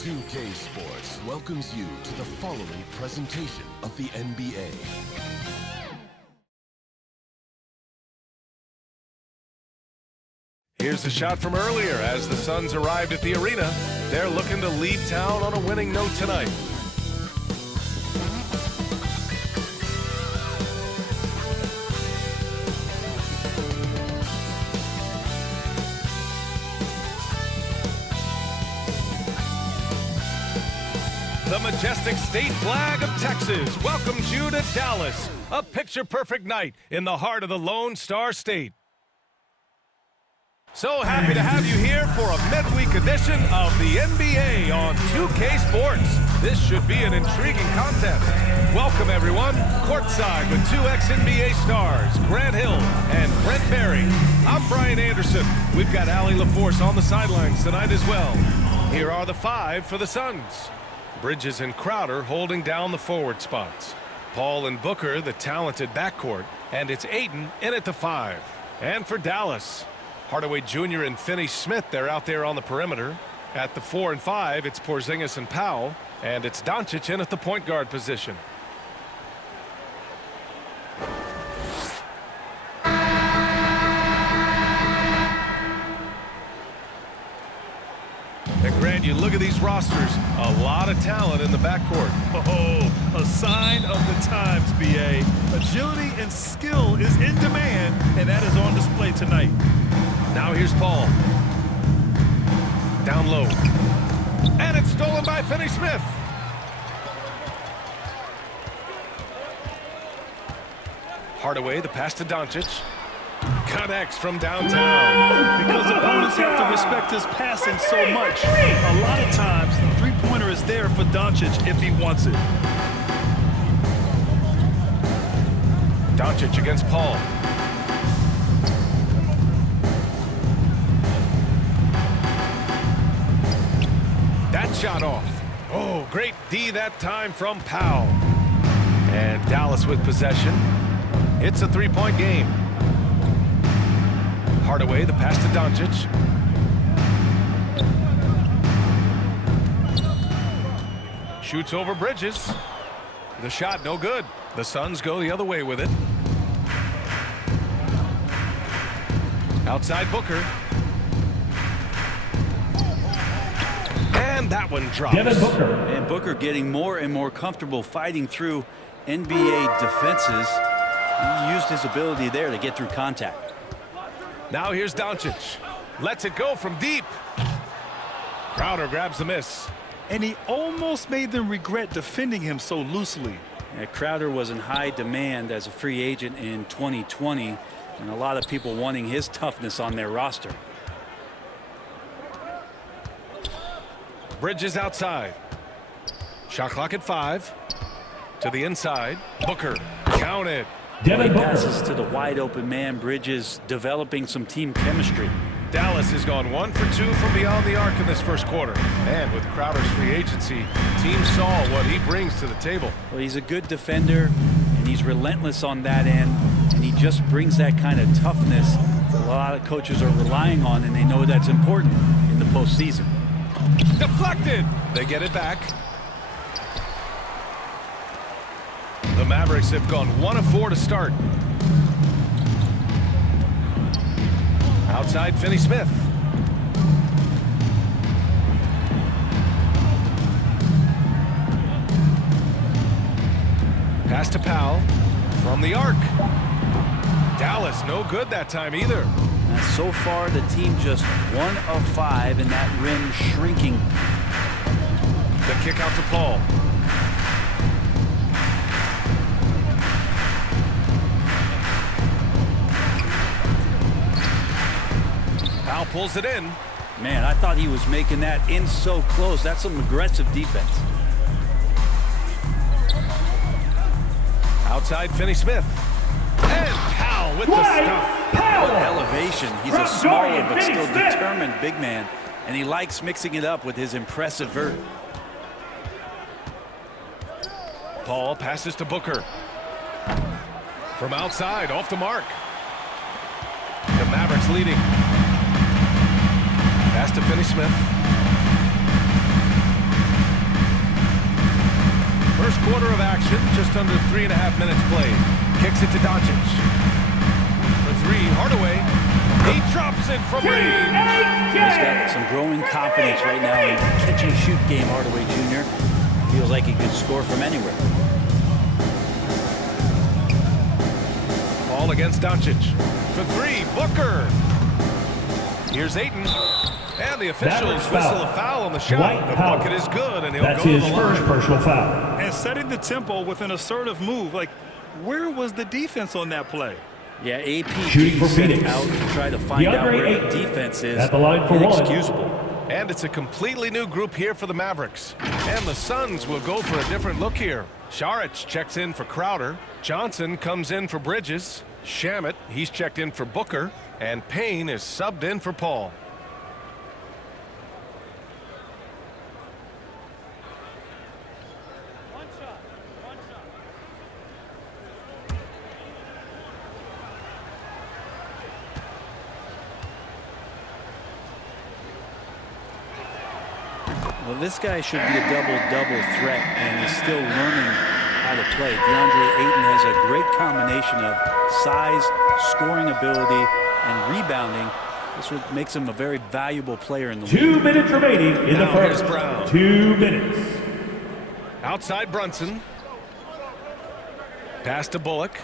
2K Sports welcomes you to the following presentation of the NBA. Here's the shot from earlier as the Suns arrived at the arena. They're looking to lead town on a winning note tonight. The majestic state flag of Texas welcomes you to Dallas, a picture-perfect night in the heart of the Lone Star State. So happy to have you here for a midweek edition of the NBA on 2K Sports. This should be an intriguing contest. Welcome, everyone. Courtside with two ex-NBA stars, Grant Hill and Brent Berry. I'm Brian Anderson. We've got Allie LaForce on the sidelines tonight as well. Here are the five for the Suns. Bridges and Crowder holding down the forward spots. Paul and Booker, the talented backcourt. And it's Ayton in at the 5. And for Dallas, Hardaway Jr. and Finney-Smith, they're out there on the perimeter. At the 4 and 5, it's Porzingis and Powell. And it's Doncic in at the point guard position. And Grant, you look at these rosters, a lot of talent in the backcourt. Oh, a sign of the times, B.A. Agility and skill is in demand, and that is on display tonight. Now here's Paul. Down low. And it's stolen by Finney-Smith. Hardaway, the pass to Doncic. Connects from downtown. Because opponents have to respect his passing so much, a lot of times the three-pointer is there for Doncic if he wants it. Doncic against Paul. That shot off. Oh, great D that time from Powell. And Dallas with possession. It's a three-point game. Hardaway, the pass to Doncic. Shoots over Bridges. The shot no good. The Suns go the other way with it. Outside Booker. And that one drops. And Booker getting more and more comfortable fighting through NBA defenses. He used his ability there to get through contact. Now here's Doncic. Lets it go from deep. Crowder grabs the miss. And he almost made them regret defending him so loosely. Yeah, Crowder was in high demand as a free agent in 2020, and a lot of people wanting his toughness on their roster. Bridges outside. Shot clock at 5. To the inside. Booker. Count it. He passes to the wide open man. Bridges developing some team chemistry. Dallas has gone 1 for 2 from beyond the arc in this first quarter. And with Crowder's free agency, teams saw what he brings to the table. Well, he's a good defender, and he's relentless on that end, and he just brings that kind of toughness that a lot of coaches are relying on, and they know that's important in the postseason. Deflected. They get it back. The Mavericks have gone 1 of 4 to start. Outside Finney-Smith. Pass to Powell from the arc. Dallas no good that time either. And so far the team just 1 of 5 and that rim shrinking. The kick out to Paul. Powell pulls it in. Man, I thought he was making that in so close. That's some aggressive defense. Outside, Finney Smith. And Powell with the stuff. What elevation. He's a smaller but still determined big man, and he likes mixing it up with his impressive vert. Paul passes to Booker. From outside, off the mark. The Mavericks leading. Pass to Finney Smith. First quarter of action, just under 3.5 minutes played. Kicks it to Doncic. For three, Hardaway. He drops it from range. He's got some growing confidence right now in the catch-and-shoot game, Hardaway Jr. Feels like he could score from anywhere. Ball against Doncic. For three, Booker. Here's Ayton. And the officials whistle a foul on the shot. The bucket is good, and he'll go to the line. That's his first personal foul. And setting the tempo with an assertive move. Like, where was the defense on that play? Yeah, AP Shooting for set Phoenix. out to try to find out where the defense is. At the line for inexcusable. And it's a completely new group here for the Mavericks. And the Suns will go for a different look here. Saric checks in for Crowder. Johnson comes in for Bridges. Shamet, he's checked in for Booker. And Payne is subbed in for Paul. Well, this guy should be a double-double threat, and he's still learning how to play. DeAndre Ayton has a great combination of size, scoring ability, and rebounding. This makes him a very valuable player in the league. 2 minutes remaining in the first. Brown. 2 minutes. Outside Brunson. Pass to Bullock.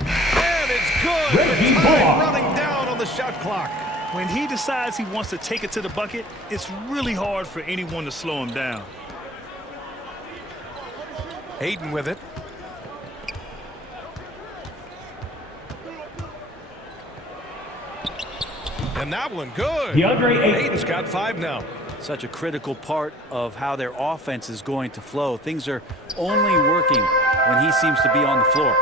And it's good. The time running down on the shot clock. When he decides he wants to take it to the bucket, it's really hard for anyone to slow him down. Ayton with it. And that one good. DeAndre Ayton. Ayton's got 5 now. Such a critical part of how their offense is going to flow. Things are only working when he seems to be on the floor.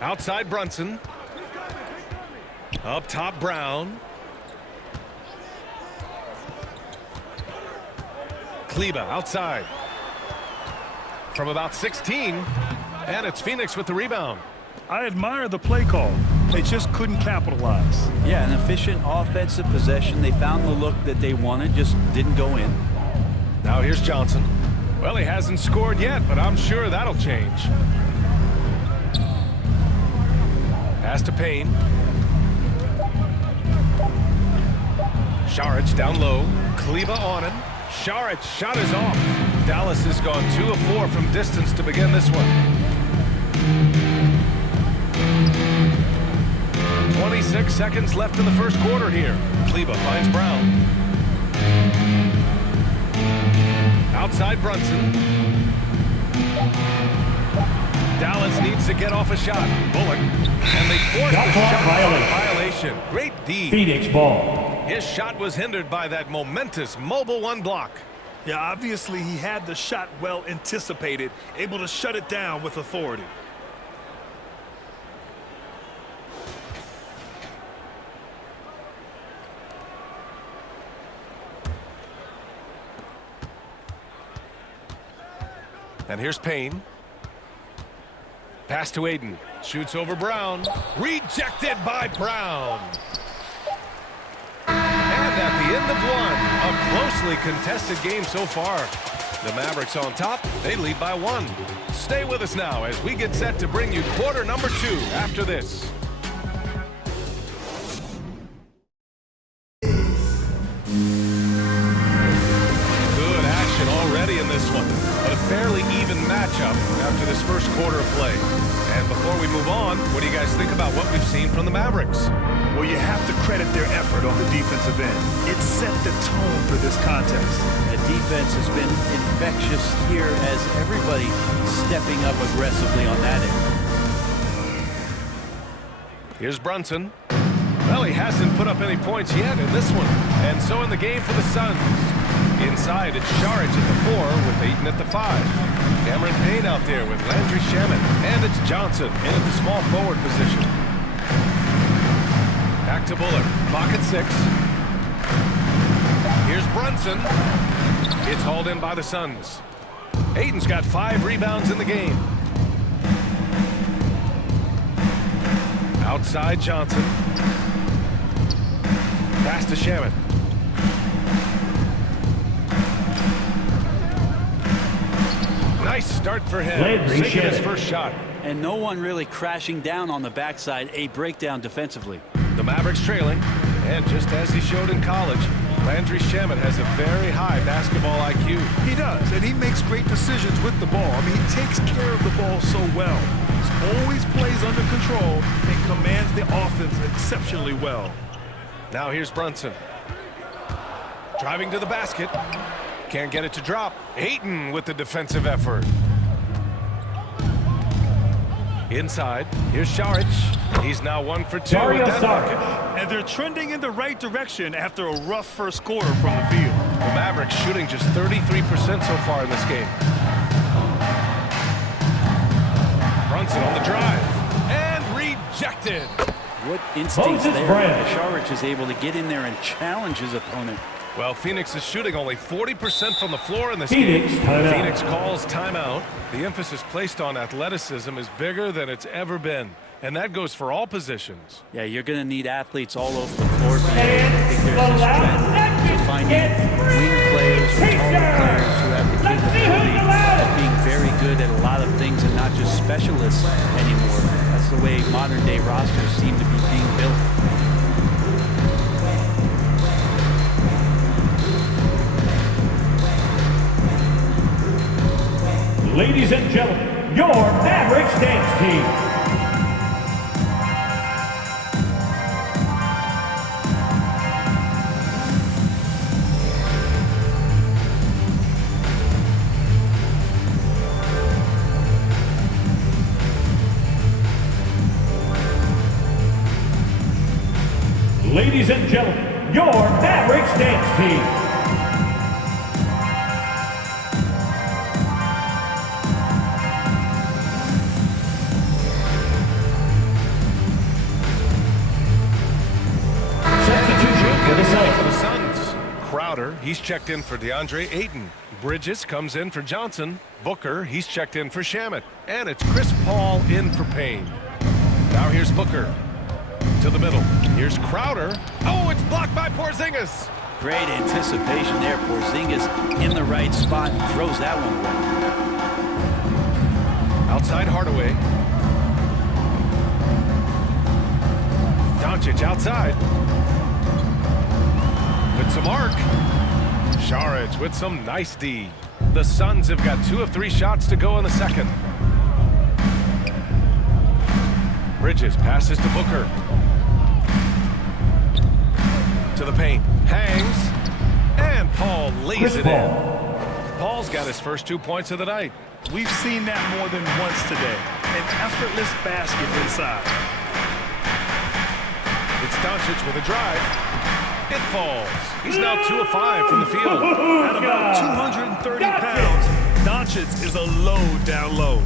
Outside Brunson. Up top Brown. Kleber outside. From about 16. And it's Phoenix with the rebound. I admire the play call. They just couldn't capitalize. Yeah, an efficient offensive possession. They found the look that they wanted, just didn't go in. Now here's Johnson. Well, he hasn't scored yet, but I'm sure that'll change. Pass to Payne. Saric down low. Kleber on him. Saric shot is off. Dallas has gone 2 of 4 from distance to begin this one. 26 seconds left in the first quarter here. Kleber finds Brown. Outside Brunson. Dallas needs to get off a shot. Bullock. And they forced the shot violation. Great D. Phoenix ball. His shot was hindered by that momentous mobile 1 block. Yeah, obviously he had the shot well anticipated, able to shut it down with authority. And here's Payne. Pass to Ayton. Shoots over Brown. Rejected by Brown. And at the end of one, a closely contested game so far. The Mavericks on top. They lead by 1. Stay with us now as we get set to bring you quarter number 2 after this. Good action already in this one. But a fairly even matchup after this first quarter of play. And before we move on, what do you guys think about what we've seen from the Mavericks? Well, you have to credit their effort on the defensive end. It set the tone for this contest. The defense has been infectious here as everybody stepping up aggressively on that end. Here's Brunson. Well, Well, he hasn't put up any points yet in this one. And so in the game for the Suns. Inside, it's Saric at the 4 with Ayton at the 5. Cameron Payne out there with Landry Shamet. And it's Johnson in at the small forward position. Back to Bullard. Clock at 6. Here's Brunson. It's hauled in by the Suns. Ayton's got 5 rebounds in the game. Outside Johnson. Pass to Shamet. Nice start for him. Sinking his first shot. And no one really crashing down on the backside. A breakdown defensively. The Mavericks trailing. And just as he showed in college, Landry Shamet has a very high basketball IQ. He does, and he makes great decisions with the ball. I mean, he takes care of the ball so well. He always plays under control and commands the offense exceptionally well. Now here's Brunson. Driving to the basket. Can't get it to drop. Ayton with the defensive effort. Inside. Here's Saric. He's now 1 for 2 with that bucket. And they're trending in the right direction after a rough first quarter from the field. The Mavericks shooting just 33% so far in this game. Brunson on the drive. And rejected. What instincts there. Saric is able to get in there and challenge his opponent. Well, Phoenix is shooting only 40% from the floor in this game. Phoenix calls timeout. The emphasis placed on athleticism is bigger than it's ever been. And that goes for all positions. Yeah, you're going to need athletes all over the floor. I think there's a strength to finding wing players or taller players who have the capability of being very good at a lot of things and not just specialists anymore. That's the way modern day rosters seem to be being built. Ladies and gentlemen, your Mavericks dance team. Ladies and gentlemen, your Mavericks dance team. For the Suns. Crowder, he's checked in for DeAndre Ayton. Bridges comes in for Johnson. Booker, he's checked in for Shamet. And it's Chris Paul in for Payne. Now here's Booker. To the middle. Here's Crowder. Oh, it's blocked by Porzingis. Great anticipation there. Porzingis in the right spot and throws that one away. Outside Hardaway. Doncic outside. With some arc. Saric with some nice D. The Suns have got 2 of 3 shots to go in the second. Bridges passes to Booker. To the paint. Hangs. And Paul lays it in. Paul's got his first 2 points of the night. We've seen that more than once today. An effortless basket inside. It's Doncic with a drive. It falls. He's now 2 of 5 from the field. At about 230 pounds, Doncic is a load down low.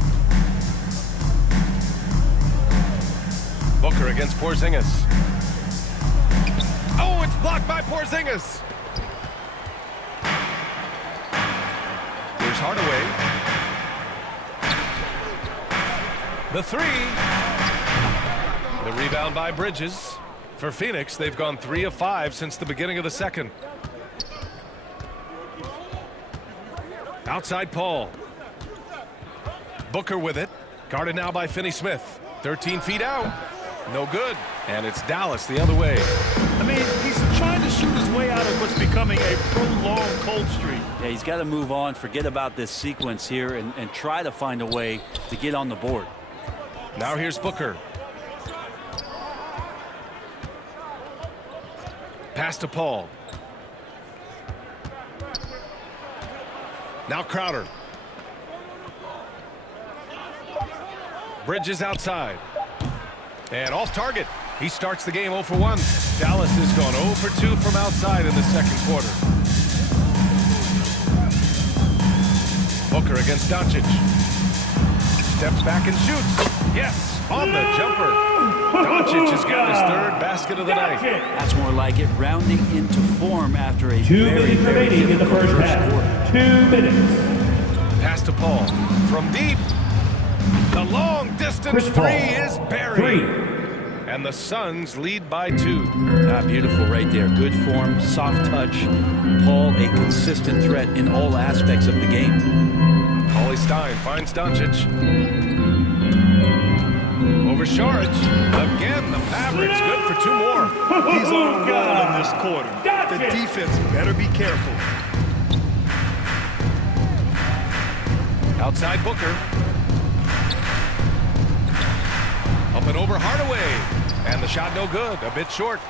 Booker against Porzingis. Oh, it's blocked by Porzingis. Here's Hardaway. The 3. The rebound by Bridges. For Phoenix, they've gone 3 of 5 since the beginning of the second. Outside Paul. Booker with it. Guarded now by Finney-Smith. 13 feet out. No good. And it's Dallas the other way. I mean, he's trying to shoot his way out of what's becoming a prolonged cold streak. Yeah, he's got to move on, forget about this sequence here, and try to find a way to get on the board. Now here's Booker. Pass to Paul. Now Crowder. Bridges outside. And off target. He starts the game 0 for 1. Dallas has gone 0 for 2 from outside in the second quarter. Booker against Doncic. Steps back and shoots. Yes, on the jumper. Doncic has got his third basket of the night. That's more like it, rounding into form after a 2 very, minutes very remaining in the difficult first half. quarter. 2 minutes. Pass to Paul. From deep. The long distance Chris Paul. three is buried. And the Suns lead by 2. Beautiful right there. Good form, soft touch. Paul, a consistent threat in all aspects of the game. Paulie Stein finds Doncic. Over Saric. Again, the Mavericks good for 2 more. He's on a roll in this quarter. The defense better be careful. Outside Booker. Up and over Hardaway. And the shot no good, a bit short.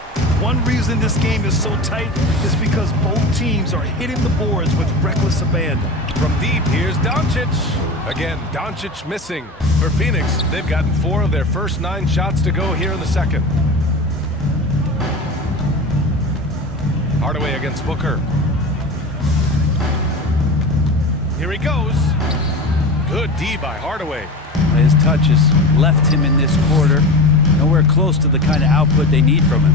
One reason this game is so tight is because both teams are hitting the boards with reckless abandon. From deep, here's Doncic. Again, Doncic missing. For Phoenix, they've gotten 4 of their first 9 shots to go here in the second. Hardaway against Booker. Here he goes. Good D by Hardaway. His touch has left him in this quarter. Nowhere close to the kind of output they need from him.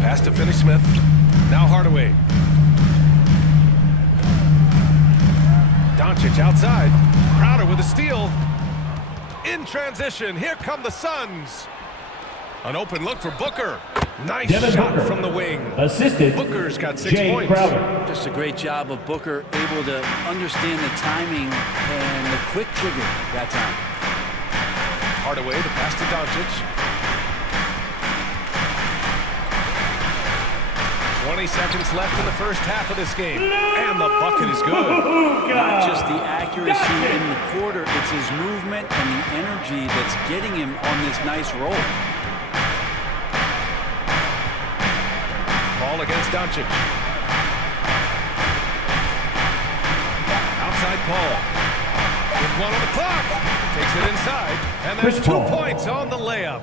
Pass to Finney-Smith. Now Hardaway. Doncic outside. Crowder with a steal. In transition, here come the Suns. An open look for Booker. Nice Devin shot Booker. from the wing. Assisted. Booker's got 6 Jay points. Crowder. Just a great job of Booker, able to understand the timing and the quick trigger that time. Hardaway, the pass to Doncic. 20 seconds left in the first half of this game. And the bucket is good. Not just the accuracy in the quarter, it's his movement and the energy that's getting him on this nice roll. Ball against Doncic. Outside Paul. With 1 on the clock. Takes it inside. And there's Chris 2 Paul. points on the layup.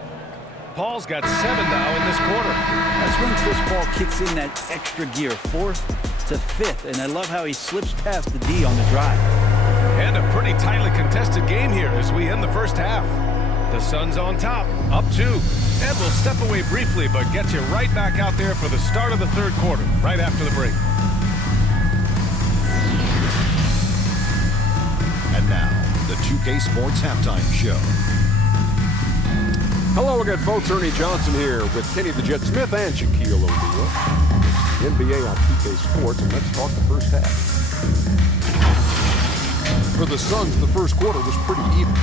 Paul's got 7 now in this quarter. That's when Chris Paul kicks in that extra gear, 4th to 5th. And I love how he slips past the D on the drive. And a pretty tightly contested game here as we end the first half. The Suns on top, up 2. Ed will step away briefly, but get you right back out there for the start of the third quarter, right after the break. And now, the 2K Sports Halftime Show. Hello again, folks. Ernie Johnson here with Kenny the Jet Smith and Shaquille O'Neal. It's the NBA on 2K Sports, and let's talk the first half. For the Suns, the first quarter was pretty even,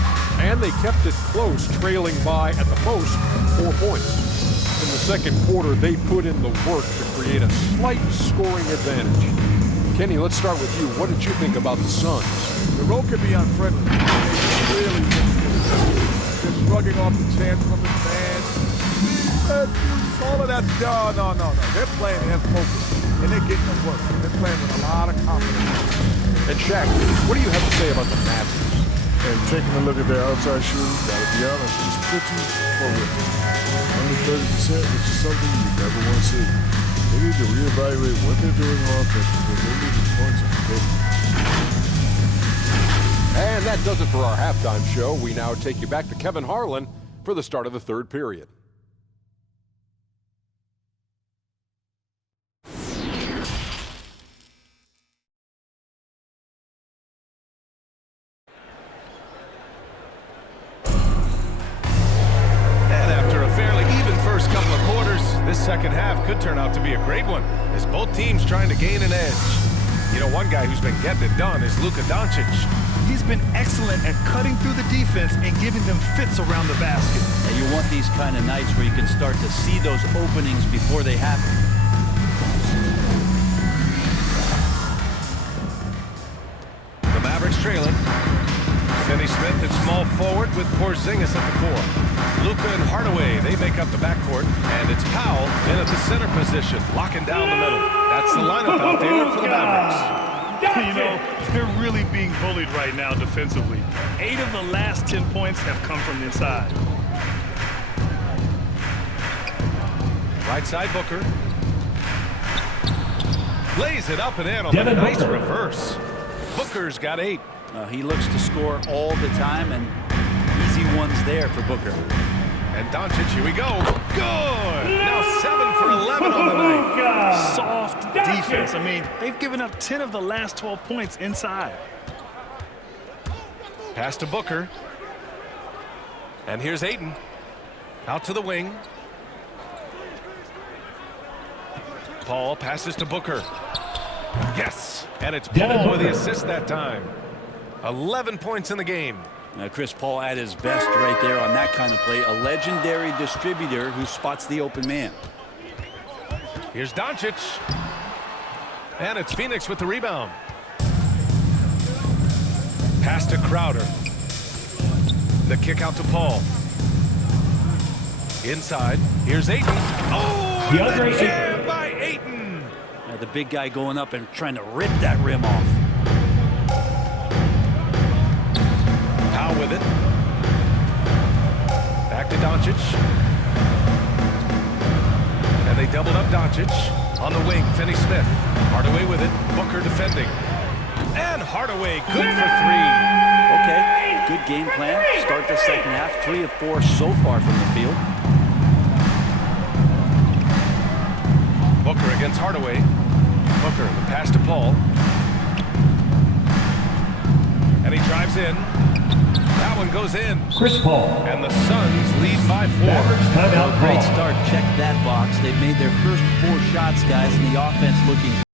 and they kept it close, trailing by, at the most, 4 points. In the second quarter, they put in the work to create a slight scoring advantage. Kenny, let's start with you. What did you think about the Suns? The road could be unfriendly. They really just shrugging off the chance from the fans. All of that. No. They're playing in focus, and they're getting the work. They're playing with a lot of confidence. And Shaq, what do you have to say about the Mavericks? And taking a look at their outside shooting, gotta be honest, it's pretty horrific. Under 30%, which is something you never want to see. They need to reevaluate what they're doing on offense because they're losing points on the table. And that does it for our halftime show. We now take you back to Kevin Harlan for the start of the third period. And after a fairly even first couple of quarters, this second half could turn out to be a great one as both teams trying to gain an edge. You know, one guy who's been getting it done is Luka Doncic. He's been excellent at cutting through the defense and giving them fits around the basket. And you want these kind of nights where you can start to see those openings before they happen. The Mavericks trailing. Finney-Smith at small forward with Porzingis at the 4. Luka and Hardaway, they make up the backcourt. And it's Powell in at the center position, locking down the middle. That's the lineup out there for the Mavericks. You know, they're really being bullied right now defensively. 8 of the last 10 points have come from the inside. Right side Booker. Lays it up and in on the Devin nice Booker. reverse. Booker's got 8. He looks to score all the time, and easy ones there for Booker. And Doncic, here we go. Good! Now 7 for 11 on the night. Soft defense. I mean, they've given up 10 of the last 12 points inside. Pass to Booker. And here's Ayton. Out to the wing. Paul passes to Booker. Yes! And it's Paul with the assist that time. 11 points in the game. Now, Chris Paul at his best right there on that kind of play. A legendary distributor who spots the open man. Here's Doncic. And it's Phoenix with the rebound. Pass to Crowder. The kick out to Paul. Inside. Here's Ayton. Oh, and DeAndre the jam by Ayton. Now, the big guy going up and trying to rip that rim off. Powell with it. Back to Doncic. And they doubled up Doncic. On the wing, Finney-Smith. Hardaway with it. Booker defending. And Hardaway good for 3. Okay, good game plan. Start the second half. 3 of 4 so far from the field. Booker against Hardaway. Booker, the pass to Paul. And he drives in. That one goes in. Chris Paul. And the Suns lead by 4. Mavericks timeout Great call. start. Check that box. They've made their first 4 shots, guys, and the offense looking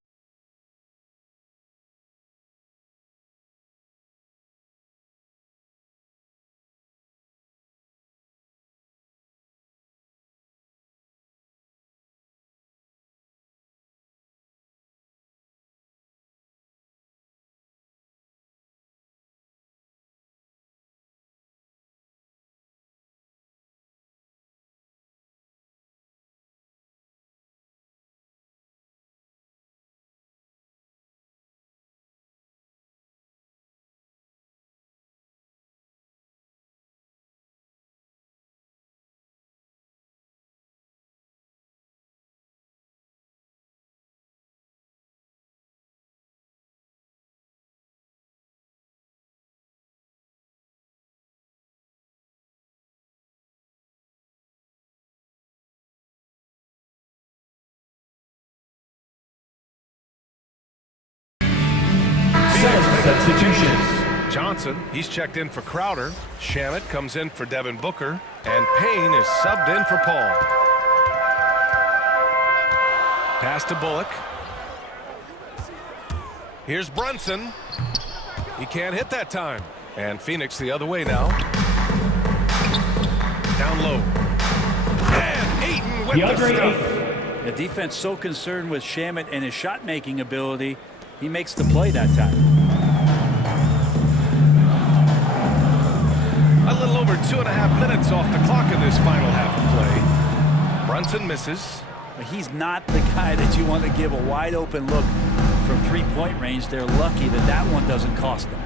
Substitutions. Johnson, he's checked in for Crowder. Shamet comes in for Devin Booker. And Payne is subbed in for Paul. Pass to Bullock. Here's Brunson. He can't hit that time. And Phoenix the other way now. Down low. And Ayton with the DeAndre stuff. Ayton. The defense so concerned with Shamet and his shot-making ability, he makes the play that time. A little over 2.5 minutes off the clock in this final half of play. Brunson misses. But he's not the guy that you want to give a wide-open look from three-point range. They're lucky that that one doesn't cost them.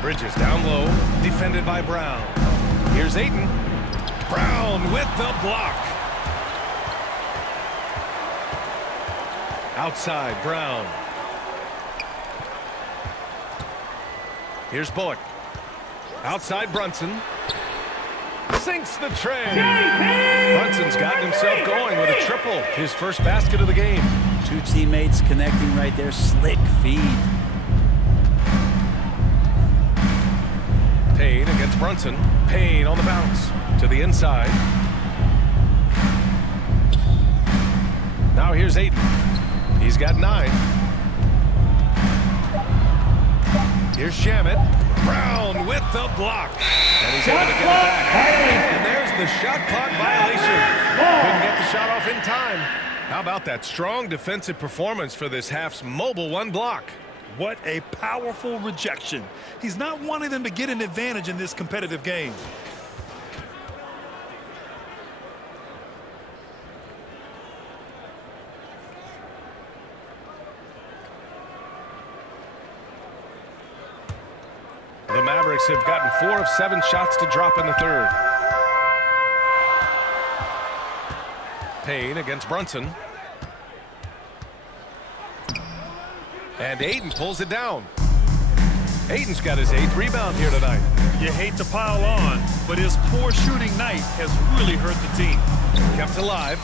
Bridges down low, defended by Brown. Here's Ayton. Brown with the block. Outside, Brown. Here's Bullock. Outside, Brunson. Sinks the tray. Brunson's gotten himself going with a triple. His first basket of the game. 2 teammates connecting right there. Slick feed. Payne against Brunson. Payne on the bounce. To the inside. Now here's Ayton. He's got 9. Here's Shamet. Brown with the block. And he's able to get it back. And there's the shot clock violation. Couldn't get the shot off in time. How about that strong defensive performance for this half's mobile 1 block? What a powerful rejection. He's not wanting them to get an advantage in this competitive game. The Mavericks have gotten 4 of 7 shots to drop in the third. Payne against Brunson. And Ayton pulls it down. Ayton's got his 8th rebound here tonight. You hate to pile on, but his poor shooting night has really hurt the team. Kept alive.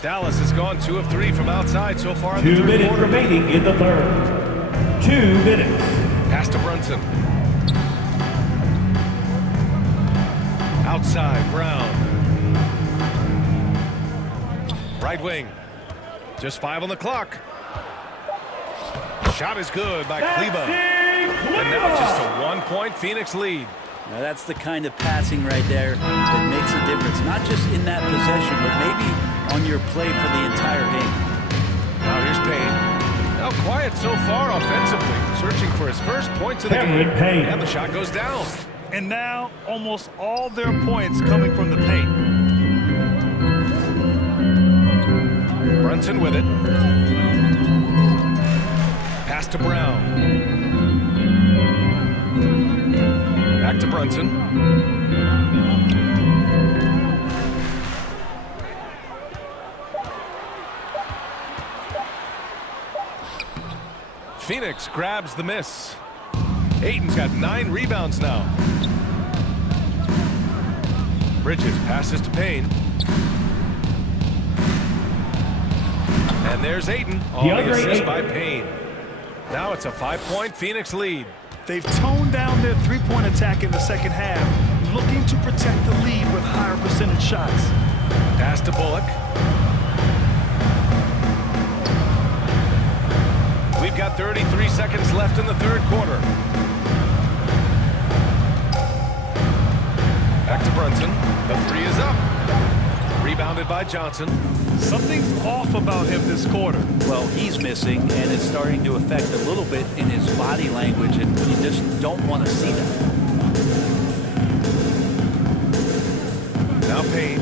Dallas has gone 2 of 3 from outside so far in 2 the third minutes quarter. remaining in the third. 2 minutes. Pass to Brunson. Outside, Brown. Right wing. Just 5 on the clock. Shot is good by Kleba. And now just a 1-point Phoenix lead. Now that's the kind of passing right there that makes a difference. Not just in that possession, but maybe on your play for the entire game. Now here's Payne. Now quiet so far offensively. Searching for his first points of the game. Payne. And the shot goes down. And now almost all their points coming from the paint. Brunson with it. Pass to Brown. Back to Brunson. Phoenix grabs the miss. Ayton's got 9 rebounds now. Bridges passes to Payne. And there's Ayton on the assist by Payne. Now it's a 5-point Phoenix lead. They've toned down their three-point attack in the second half, looking to protect the lead with higher percentage shots. Pass to Bullock. We've got 33 seconds left in the third quarter. Back to Brunson. The 3 is up. Rebounded by Johnson. Something's off about him this quarter. Well, he's missing, and it's starting to affect a little bit in his body language, and you just don't want to see that. Now Payne.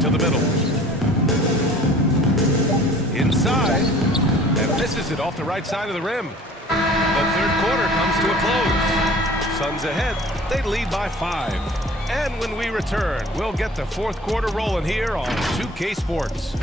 To the middle. Inside. And misses it off the right side of the rim. The third quarter comes to a close. Suns ahead. They lead by 5. And when we return, we'll get the fourth quarter rolling here on 2K Sports.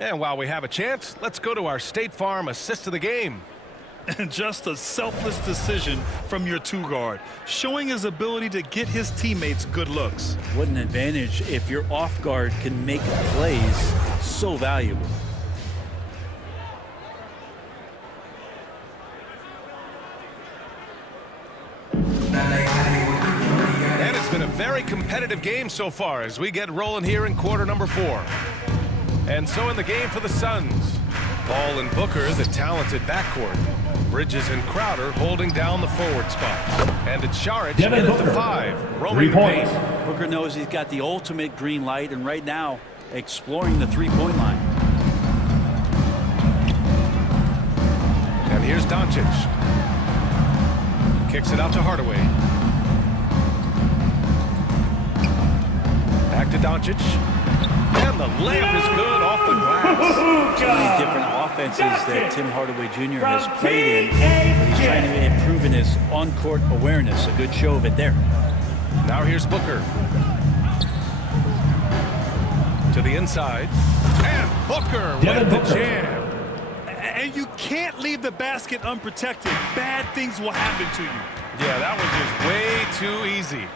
And while we have a chance, let's go to our State Farm assist of the game. And just a selfless decision from your two-guard, showing his ability to get his teammates good looks. What an advantage if your off guard can make plays so valuable. And it's been a very competitive game so far as we get rolling here in quarter number 4. And so in the game for the Suns, Paul and Booker, the talented backcourt. Bridges and Crowder holding down the forward spot. And it's Saric in at the 5, roaming the paint. Booker knows he's got the ultimate green light, and right now exploring the three-point line. And here's Doncic. Kicks it out to Hardaway. Back to Doncic. And the layup is good off the glass. Some of these different offenses that Tim Hardaway Jr. has played in, but he's trying to improve in his on-court awareness. A good show of it there. Now here's Booker. To the inside. And Booker with the jam. And you can't leave the basket unprotected. Bad things will happen to you. Yeah, that was just way too easy.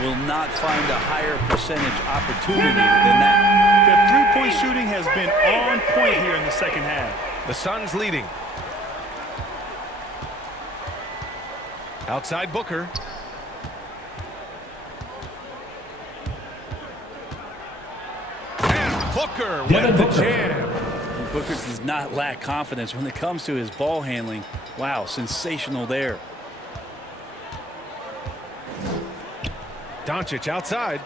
Will not find a higher percentage opportunity than that. The three-point shooting has been on point here in the second half. The Suns leading. Outside Booker. And Booker with the jam. Booker does not lack confidence when it comes to his ball handling. Wow, sensational there. Doncic outside.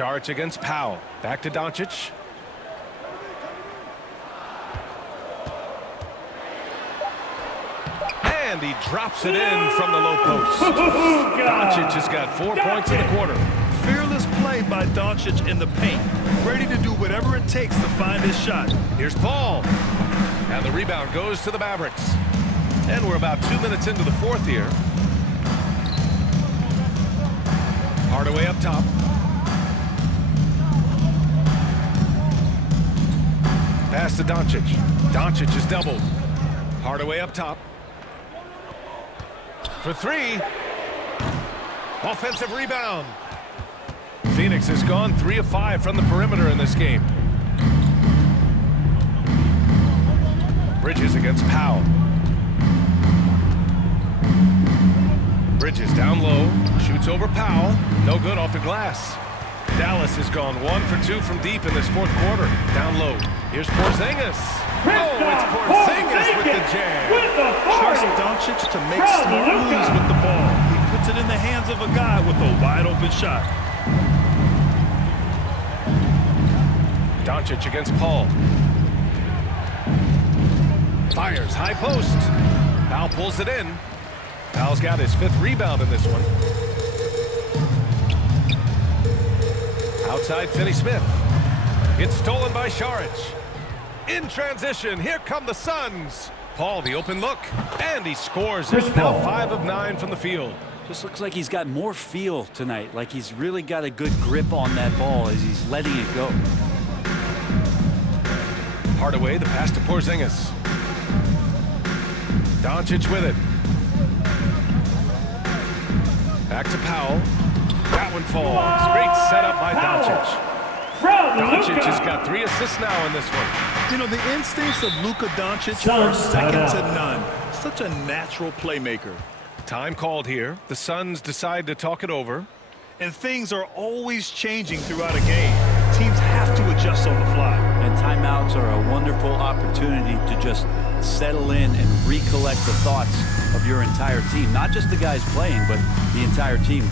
Saric against Powell. Back to Doncic. And he drops it in from the low post. Doncic has got 4 points in the quarter. Fearless play by Doncic in the paint. Ready to do whatever it takes to find his shot. Here's Paul. And the rebound goes to the Mavericks. And we're about 2 minutes into the fourth here. Hardaway up top. Pass to Doncic. Doncic is doubled. Hardaway up top. For three. Offensive rebound. Phoenix has gone 3 of 5 from the perimeter in this game. Bridges against Powell. Bridges down low. Shoots over Powell. No good off the glass. Dallas has gone 1 for 2 from deep in this fourth quarter. Down low. Here's Porzingis. Oh, it's Porzingis with the jam. Trust Doncic to make smart moves with the ball. He puts it in the hands of a guy with a wide open shot. Doncic against Paul. Fires high post. Powell pulls it in. Powell's got his 5th rebound in this one. Outside Finney-Smith. It's stolen by Saric. In transition, here come the Suns. Paul, the open look, and he scores it. Now 5 of 9 from the field. Just looks like he's got more feel tonight, like he's really got a good grip on that ball as he's letting it go. Hardaway, the pass to Porzingis. Doncic with it. Back to Powell. That one falls. Great setup by Doncic. Doncic has got 3 assists now in this one. You know, the instincts of Luka Doncic are second to none. Such a natural playmaker. Time called here. The Suns decide to talk it over. And things are always changing throughout a game. Teams have to adjust on the fly. And timeouts are a wonderful opportunity to just settle in and recollect the thoughts of your entire team. Not just the guys playing, but the entire team.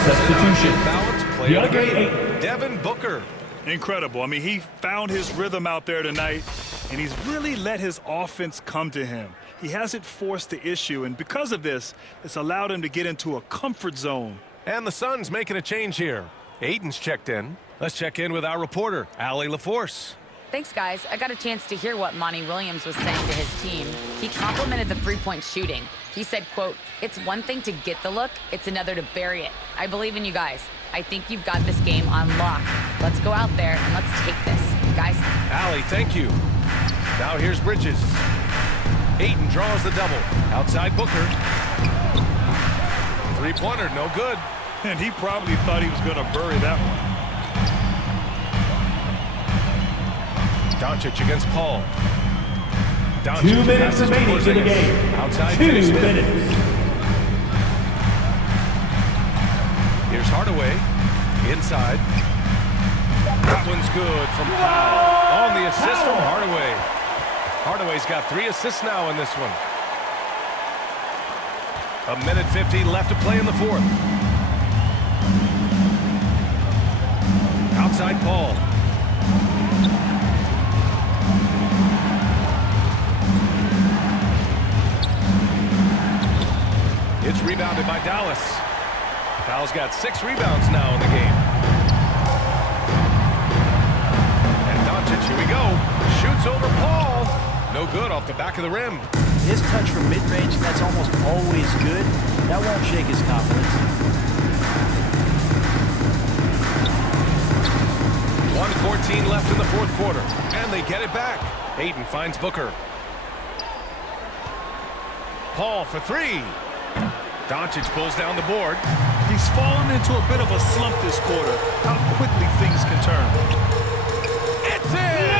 Substitution. Balance play of the game. Devin Booker. Incredible. I mean, he found his rhythm out there tonight, and he's really let his offense come to him. He hasn't forced the issue, and because of this, it's allowed him to get into a comfort zone. And the Suns making a change here. Aiden's checked in. Let's check in with our reporter, Allie LaForce. Thanks, guys. I got a chance to hear what Monty Williams was saying to his team. He complimented the three-point shooting. He said, quote, "It's one thing to get the look, it's another to bury it. I believe in you guys. I think you've got this game on lock. Let's go out there and let's take this, guys." Allie, thank you. Now here's Bridges. Aiden draws the double. Outside Booker. Three-pointer, no good. And he probably thought he was going to bury that one. Doncic against Paul. Doncic 2 minutes remaining in the game. Outside 2 Finney-Smith. minutes. Here's Hardaway. Inside. That one's good from Powell. On the assist from Hardaway. Hardaway's got 3 assists now in this one. 1:50 left to play in the fourth. Outside Paul. It's rebounded by Dallas. Powell's got 6 rebounds now in the game. And Doncic, here we go. Shoots over Paul. No good off the back of the rim. His touch from mid-range, that's almost always good. That won't shake his confidence. 1:14 left in the fourth quarter, and they get it back. Ayton finds Booker. Paul for three. Doncic pulls down the board. He's fallen into a bit of a slump this quarter. How quickly things can turn. It's in!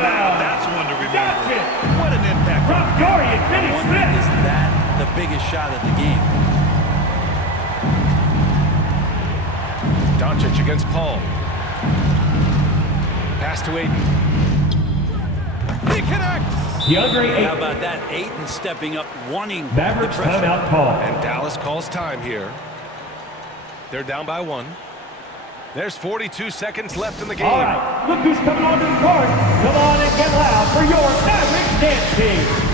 Now that's one to remember. What an impact. From Dorian Finney-Smith. Is that the biggest shot of the game? Doncic against Paul. Pass to Ayton. He connects! DeAndre How Ayton. about that? Ayton stepping up, wanting Mavericks the pressure. timeout call. And Dallas calls time here. They're down by one. There's 42 seconds left in the game. All right, look who's coming onto the court. Come on and get loud for your Mavericks dance team.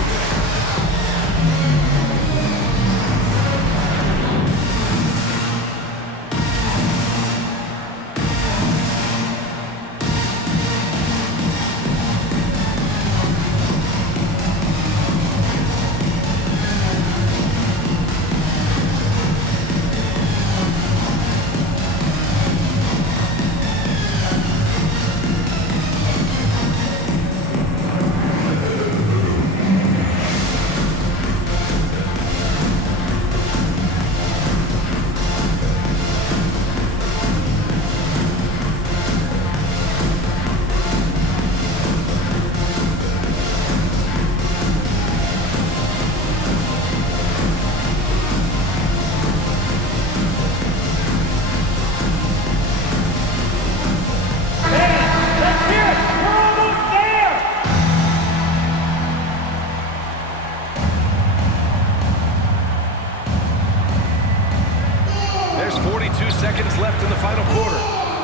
There's 42 seconds left in the final quarter.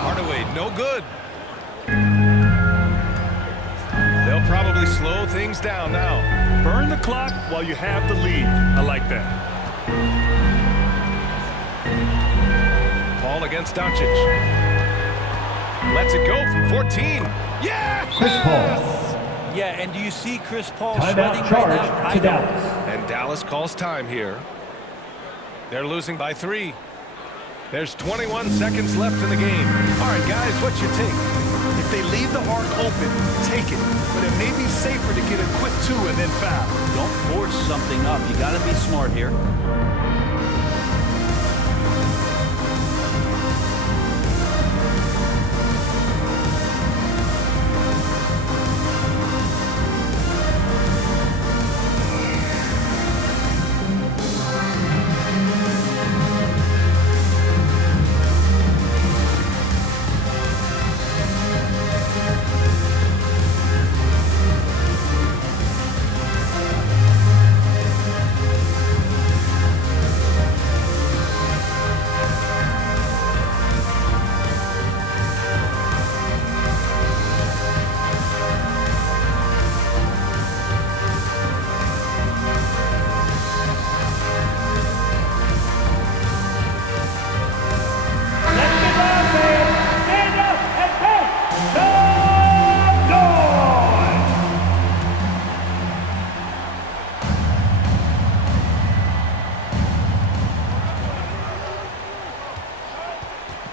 Hardaway, no good. They'll probably slow things down now. Burn the clock while you have the lead. I like that. Paul against Doncic. Lets it go from 14. Yeah! Chris Paul. Yeah, and do you see Chris Paul Timeout sweating right charge now? I to don't. Dallas. And Dallas calls time here. They're losing by 3. There's 21 seconds left in the game. All right, guys, what's your take? If they leave the arc open, take it. But it may be safer to get a quick 2 and then foul. Don't force something up. You got to be smart here.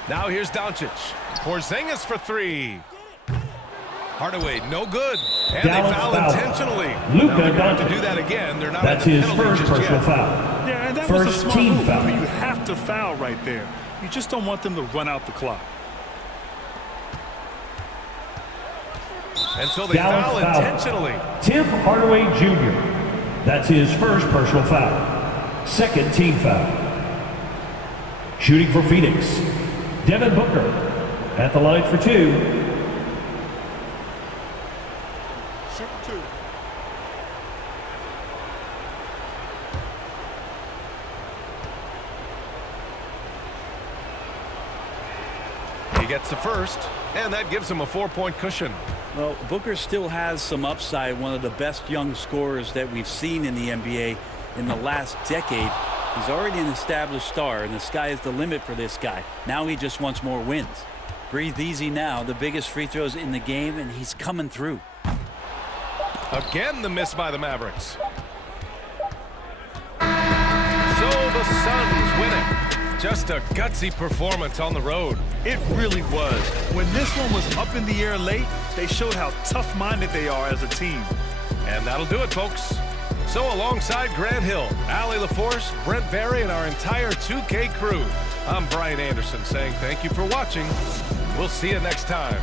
Now here's Doncic. Porzingis for 3. Hardaway, no good. And Dallas they foul foul. intentionally. Luka Now they're going to have to Doncic. do that again. They're not That's at the his penalty first just personal yet. foul. Yeah, and that was a First smart team move. foul. I mean, you have to foul right there. You just don't want them to run out the clock. And so they Dallas foul foul. intentionally. Tim Hardaway Jr. That's his first personal foul. Second team foul. Shooting for Phoenix, Devin Booker at the line for 2. Shoot 2. He gets the first, and that gives him a 4-point cushion. Well, Booker still has some upside, one of the best young scorers that we've seen in the NBA in the last decade. He's already an established star, and the sky is the limit for this guy. Now he just wants more wins. Breathe easy now, the biggest free throws in the game, and he's coming through. Again, the miss by the Mavericks. So the Suns win it. Just a gutsy performance on the road. It really was. When this one was up in the air late, they showed how tough-minded they are as a team. And that'll do it, folks. So alongside Grant Hill, Allie LaForce, Brent Barry, and our entire 2K crew, I'm Brian Anderson saying thank you for watching. We'll see you next time.